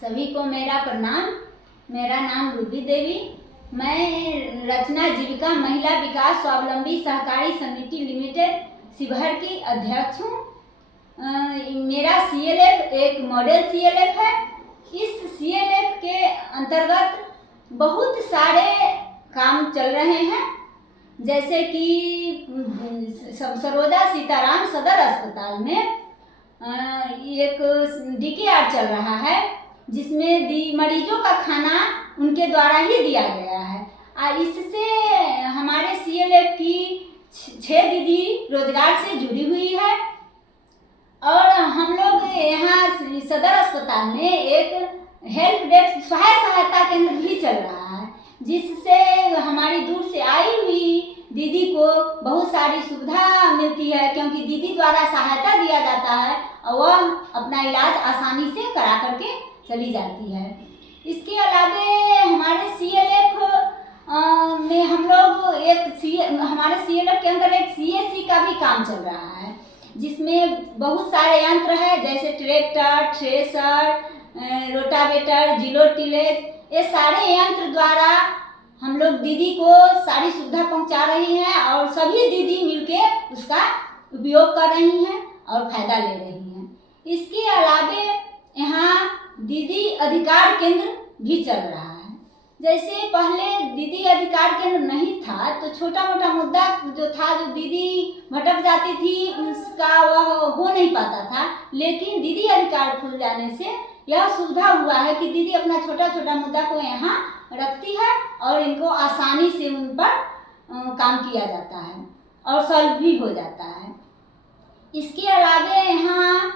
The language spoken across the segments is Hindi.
सभी को मेरा प्रणाम। मेरा नाम रूबी देवी। मैं रचना जीविका महिला विकास स्वावलंबी सहकारी समिति लिमिटेड शिवहर की अध्यक्ष हूँ। मेरा CLF एक मॉडल CLF है। इस CLF के अंतर्गत बहुत सारे काम चल रहे हैं, जैसे कि सरोजा सीताराम सदर अस्पताल में एक DKR चल रहा है, जिसमें मरीजों का खाना उनके द्वारा ही दिया गया है। इससे हमारे CLF की 6 दीदी रोजगार से जुड़ी हुई है। और हम लोग यहाँ सदर अस्पताल में एक हेल्प डेस्क सहायता केंद्र भी चल रहा है, जिससे हमारी दूर से आई हुई दीदी को बहुत सारी सुविधा मिलती है, क्योंकि दीदी द्वारा सहायता दिया जाता है और वह अपना इलाज आसानी से करा करके चली जाती है। इसके अलावे हमारे CLF में हम लोग हमारे CLF के अंदर एक CSC का भी काम चल रहा है, जिसमें बहुत सारे यंत्र है, जैसे tractor, thresher, rotavator, zero tillage. ये सारे यंत्र द्वारा हम लोग दीदी को सारी सुविधा पहुंचा रही हैं और सभी दीदी मिलके उसका उपयोग कर रही हैं और फायदा ले रही हैं। इसके अलावे यहाँ दीदी अधिकार केंद्र भी चल रहा है। जैसे पहले दीदी अधिकार केंद्र नहीं था, तो छोटा मोटा मुद्दा जो था, जो दीदी भटक जाती थी, उसका वह हो नहीं पाता था। लेकिन दीदी अधिकार खुल जाने से यह सुविधा हुआ है कि दीदी अपना छोटा छोटा मुद्दा को यहाँ रखती है और इनको आसानी से उन पर काम किया जाता है और सॉल्व भी हो जाता है। इसके अलावे यहाँ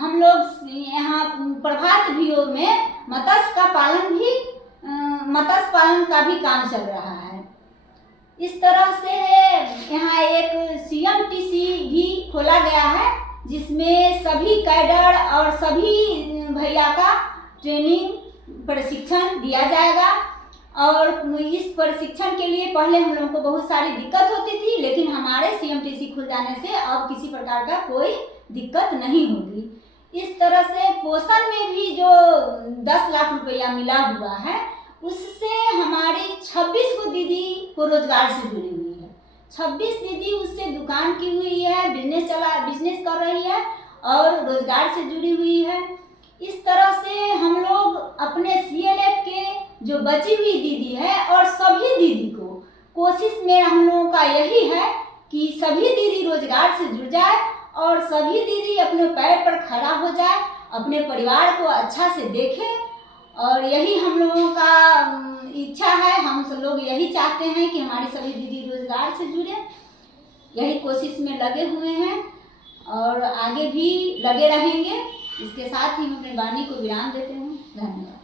हम लोग यहाँ प्रभात भीओ में मत्स्य पालन का भी काम चल रहा है। इस तरह से यहाँ एक CMTC भी खोला गया है, जिसमें सभी कैडर और सभी भैया का ट्रेनिंग प्रशिक्षण दिया जाएगा। और इस प्रशिक्षण के लिए पहले हम लोगों को बहुत सारी दिक्कत होती थी, लेकिन हमारे CMTC खुल जाने से अब किसी प्रकार का कोई दिक्कत नहीं होगी। इस तरह से पोषण में भी जो 10 लाख रुपया मिला हुआ है, उससे हमारी 26 को दीदी को रोजगार से जुड़ी हुई है। 26 दीदी उससे दुकान की हुई है, बिजनेस कर रही है और रोजगार से जुड़ी हुई है। इस तरह से हम लोग अपने CLF के जो बची हुई दीदी है और सभी दीदी को कोशिश में हम लोगों का यही है कि सभी दीदी रोजगार से जुड़ जाए और सभी दीदी अपने पैर पर खड़ा हो जाए, अपने परिवार को अच्छा से देखे। और यही हम लोगों का इच्छा है। हम सब लोग यही चाहते हैं कि हमारी सभी दीदी रोजगार से जुड़े। यही कोशिश में लगे हुए हैं और आगे भी लगे रहेंगे। इसके साथ ही मैं अपनी वाणी को विराम देती हूँ। धन्यवाद।